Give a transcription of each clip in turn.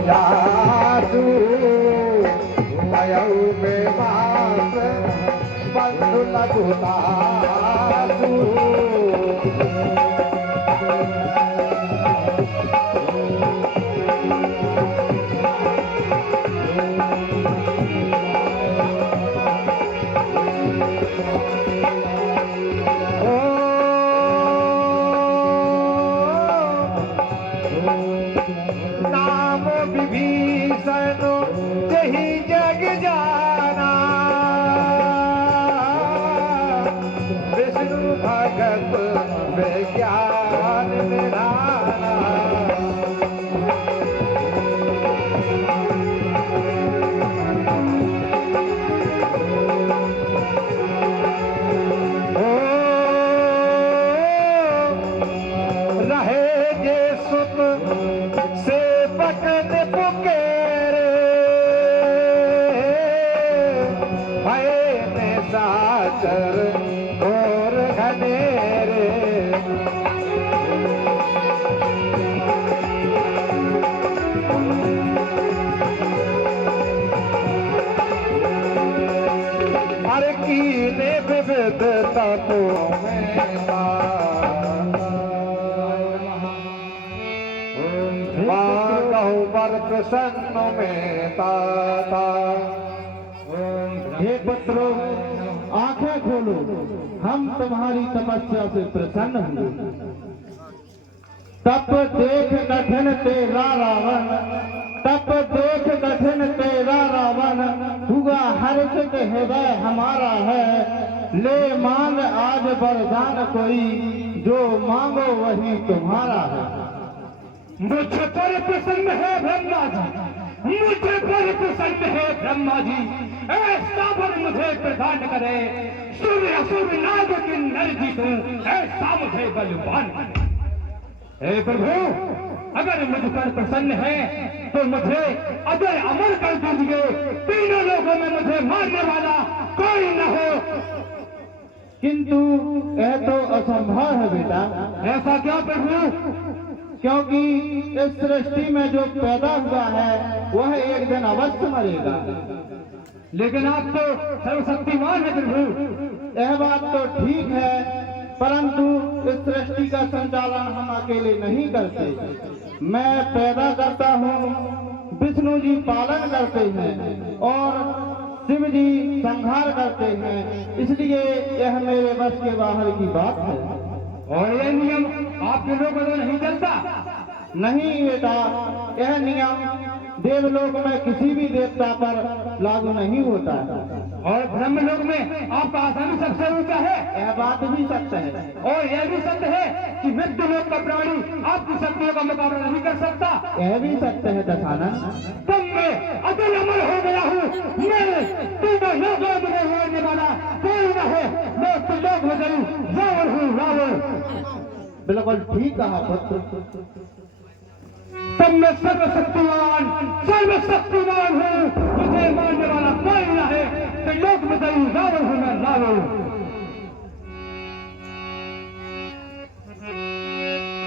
जादू भयऊ बेमास बंधु लगुतादू प्रसन्न में ताता। हे पुत्रों, आंखें खोलो, हम तुम्हारी तपस्या से प्रसन्न हुए। तप देख कठिन तेरा रावण, तप देख कठिन तेरा रावण, हुआ हर्षित हृदय हमारा है। ले मांग आज वरदान कोई, जो मांगो वही तुम्हारा है। मुझ पर प्रसन्न है ब्रह्मा जी, मुझ पर प्रसन्न है ब्रह्मा जी, ऐसा वर मुझे प्रदान करे। सूर्य असुर नाग की नर जीतू, ऐसा मुझे बलवान करे। हे प्रभु, अगर मुझ पर प्रसन्न है तो मुझे अजय अमर कर दीजिए। तीनों लोगों में मुझे मारने वाला कोई न हो। किंतु यह तो असंभव है बेटा। ऐसा क्या प्रभु? क्योंकि इस सृष्टि में जो पैदा हुआ है वह एक दिन अवश्य मरेगा। लेकिन आप तो सर्वशक्तिमान है प्रभु। यह बात तो ठीक है, परंतु इस सृष्टि का संचालन हम अकेले नहीं करते। मैं पैदा करता हूँ, विष्णु जी पालन करते हैं और शिव जी संहार करते हैं, इसलिए यह मेरे बस के बाहर की बात है। और यह नियम आपके लोगों को नहीं चलता? नहीं बेटा, यह नियम देवलोक में किसी भी देवता पर लागू नहीं होता है। और ब्रह्मलोक में आपका आसन सबसे ऊंचा है। यह बात भी सत्य है। और यह भी सत्य है कि मृत्युलोक का प्राणी आपकी शक्तियों का मुकाबला नहीं कर सकता। यह भी सत्य है दशानन। तब मैं अजय अमर हो गया हूँ। मैं तीनों लोगों में होने वाला कोई न है। मैं त्रिलोक में जरूर रावण हूँ, रावण। बिल्कुल ठीक कहा पुत्र। तब मैं सर्वशक्तिमान हूँ। मुझे मारने वाला कोई न है। त्रिलोक में जरूर रावण हूँ, मैं रावण।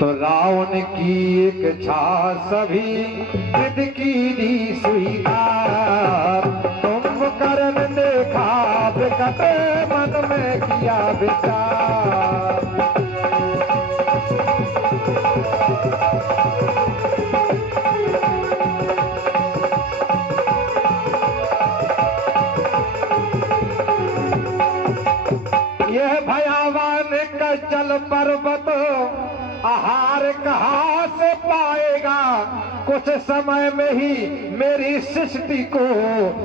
तो रावण की एक इच्छा सभी विद की दी स्वीकार। तुम करन देखा विकट मन में किया विचार। यह भयावान कचल पर्वत आहार कहाँ से पाएगा। कुछ समय में ही मेरी सृष्टि को,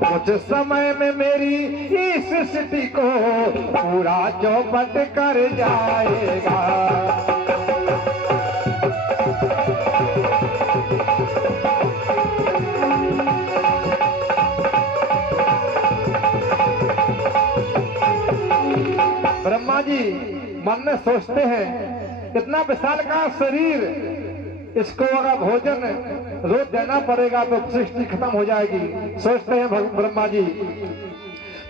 कुछ समय में मेरी इस सृष्टि को पूरा चौपट कर जाएगा। ब्रह्मा जी मन में सोचते हैं, इतना विशाल का शरीर, इसको अगर भोजन रोज देना पड़ेगा तो सृष्टि खत्म हो जाएगी। सोचते हैं ब्रह्मा जी।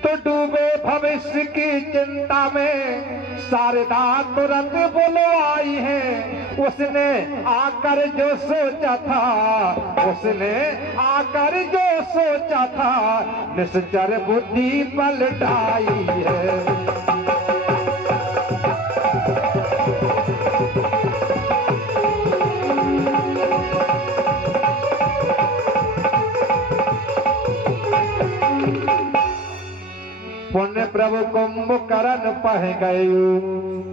तो डूबे भविष्य की चिंता में शारदा तुरंत बोलो आई है। उसने आकर जो सोचा था, उसने आकर जो सोचा था, निश्चर बुद्धि पलटाई है। पुण्य प्रभु कुंभकर्ण पह गयु,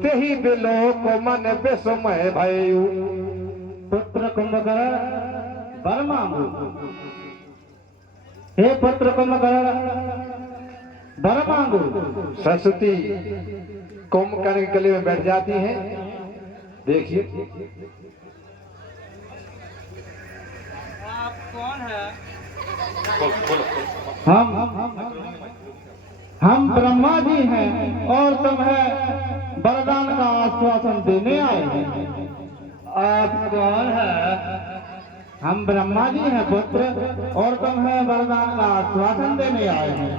तेहि बिलोक मन विस्मय भयु। पुत्र कुंभकर्ण वर मांगो। हे पुत्र कुंभकर्ण वर मांगो। सरस्वती कुंभकर्ण के गले में बैठ जाती हैं। देखिए आप कौन है? हम ब्रह्मा जी हैं और तुम्हें वरदान का आश्वासन देने आए हैं। आप कौन है? हम ब्रह्मा जी हैं पुत्र और तुम्हें वरदान का आश्वासन देने आए हैं।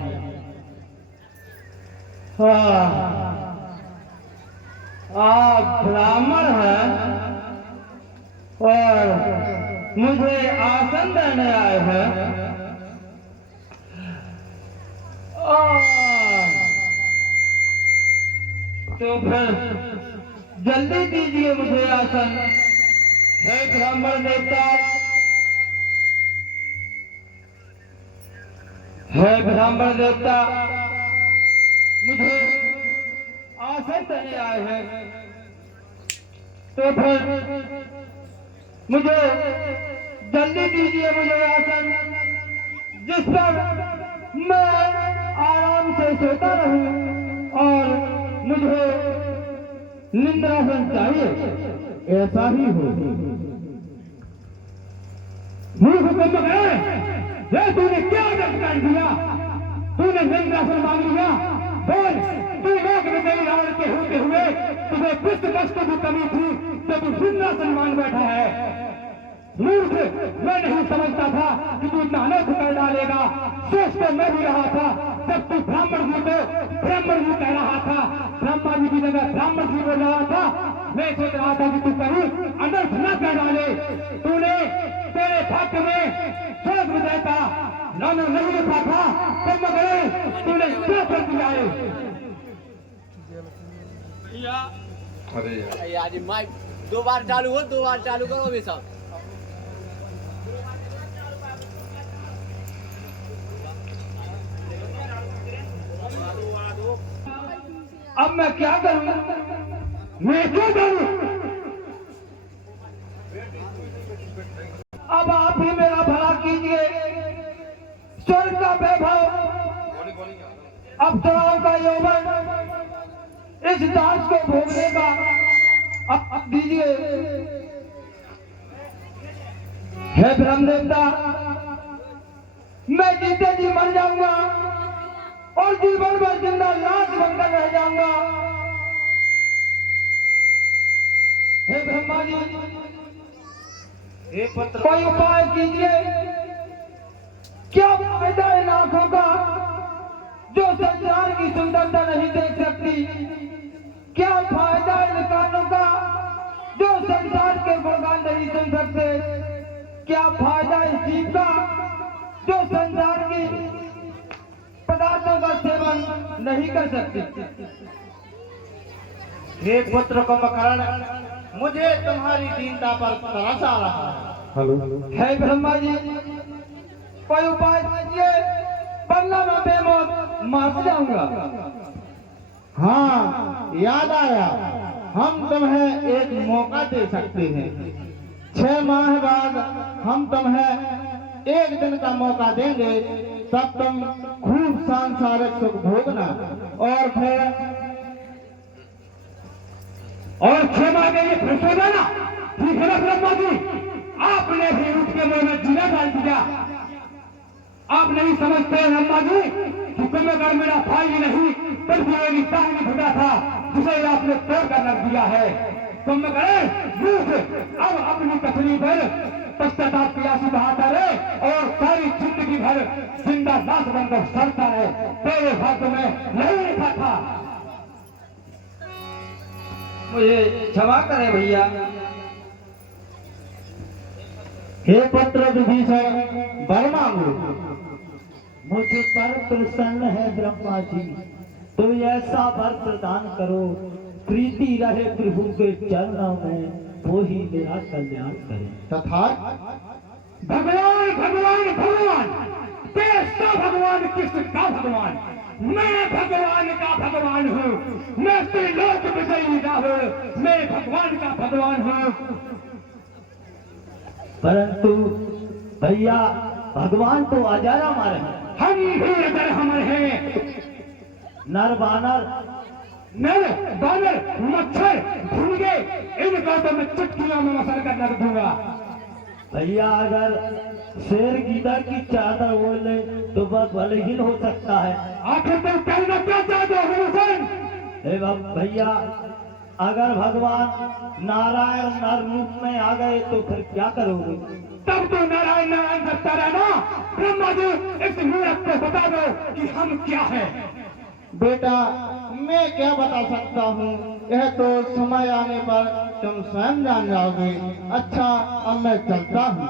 आप ब्राह्मण हैं और मुझे आसन देने आए हैं। तो फिर जल्दी दीजिए मुझे आसन। हे ब्राह्मण देवता, हे ब्राह्मण देवता, मुझे आसन देने आए हैं। तो फिर मुझे जल्दी दीजिए मुझे आसन, जिस पर मैं आराम से सोता रहूं और मुझे निंद्रासन चाहिए। ऐसा ही हो। मूर्ख कुंभकर्ण, ये तूने क्या दंड दिया? तूने निंद्रासन मांग लिया। बोल, तू लोक में गई रावण के होते हुए तुम्हें पुष्ट कष्ट की कमी थी, जब तू निंद्रासन मांग बैठा है। मूर्ख, मैं नहीं समझता था कि तू इतना अनर्थ कर डालेगा। सोच तो मैं भी रहा था, जब तू ब्राह्मण जी को ब्राह्मण जी कह रहा था, ब्रह्मा जी की जगह ब्राह्मण जी बोल रहा था। मैं सोच रहा था कि तू कहीं अनर्थ न कर डाले। तूने तेरे भाग्य में स्वर्ग विजय का नाम नहीं लिखा था, तब मगर तूने क्या कर दिया है? अरे यार माइक 2 बार चालू हो, 2 बार चालू करो भी सब। अब मैं क्या करूं? मैं क्यों करूं? अब आप ही मेरा भला कीजिए। स्वर्ग का वैभव, अप्सराओं का यौवन, इस दास को भोगने का अब दीजिए। हे ब्रह्मदेवता, मैं जीते जी मर जाऊंगा और जीवन भर जिंदा लाश बनकर रह जाऊंगा। हे ब्रह्मा जी, हे पुत्र कोई उपाय कीजिए। क्या फायदा इन आंखों का जो संसार की सुंदरता नहीं देख सकती? क्या फायदा इन कानों का जो संसार के गुणगान नहीं सुन सकते? क्या फायदा इस जीव का जो संसार की पदार्थों का सेवन नहीं कर सकती? हे पुत्र कुंभकर्ण, मुझे तुम्हारी दीनता पर तरस आ रहा है। हे ब्रह्मा जी, कोई उपाय कीजिए, वरना मैं बेमौत मार जाऊंगा। हाँ, याद आया, हम तुम्हें एक मौका दे सकते हैं। 6 माह बाद हम तुम्हें 1 दिन का मौका देंगे, तब तुम खूब सांसारिक सुख भोगना और फिर और क्षमा देंगे फिर सो जाना। ठीक है ना ब्रह्मा जी, आपने भी उठ के मुंह में जीना डाल दिया। आप नहीं समझते ब्रह्मा जी कि कुंभकर्ण मेरा भाई ही नहीं बल्कि मेरी दाहिनी भुजा था, जिसे आपने तोड़ कर रख दिया है। कुंभकर्ण मूर्ख, अब अपनी कथनी पर पश्चाताप की आंसू बहाता रहे और सारी जिंदगी भर जिंदा लाश बनकर सड़ता रहे। तेरे भाग्य में नहीं लिखा था। मुझे क्षमा करें भैया। हे पुत्र विभीषण, वर मांगो। मुझ पर प्रसन्न है ब्रह्मा जी, तो ऐसा वर प्रदान करो, प्रीति रहे प्रभु के चरणों में, वो ही मेरा कल्याण करे। तथा भगवान भगवान भगवान, कैसा भगवान, किसका भगवान? मैं भगवान का भगवान हूँ, मैं त्रिलोक विजयी राहुल, मैं भगवान का भगवान हूँ। परंतु भैया भगवान तो अजर अमर है। हम भी अगर हमर हैं। नर बानर नर बानर मच्छर भूंगे, इनको तो मैं चुटकियों में मसल कर रख दूंगा। भैया अगर शेर गीदड़ की चादर ओढ़ ले तो वह बलहीन हो सकता है। आखिर तुम कहना क्या चाहते हो हुसैन? हे भैया अगर भगवान नारायण नर रूप में आ गए तो फिर क्या करोगे? तब तो नारायण नारायण करता रहना। ब्रह्मा जी इस मूर्ख को बता दो कि हम क्या हैं। बेटा मैं क्या बता सकता हूँ, यह तो समय आने पर तुम स्वयं जान जाओगे। अच्छा अब मैं चलता हूँ।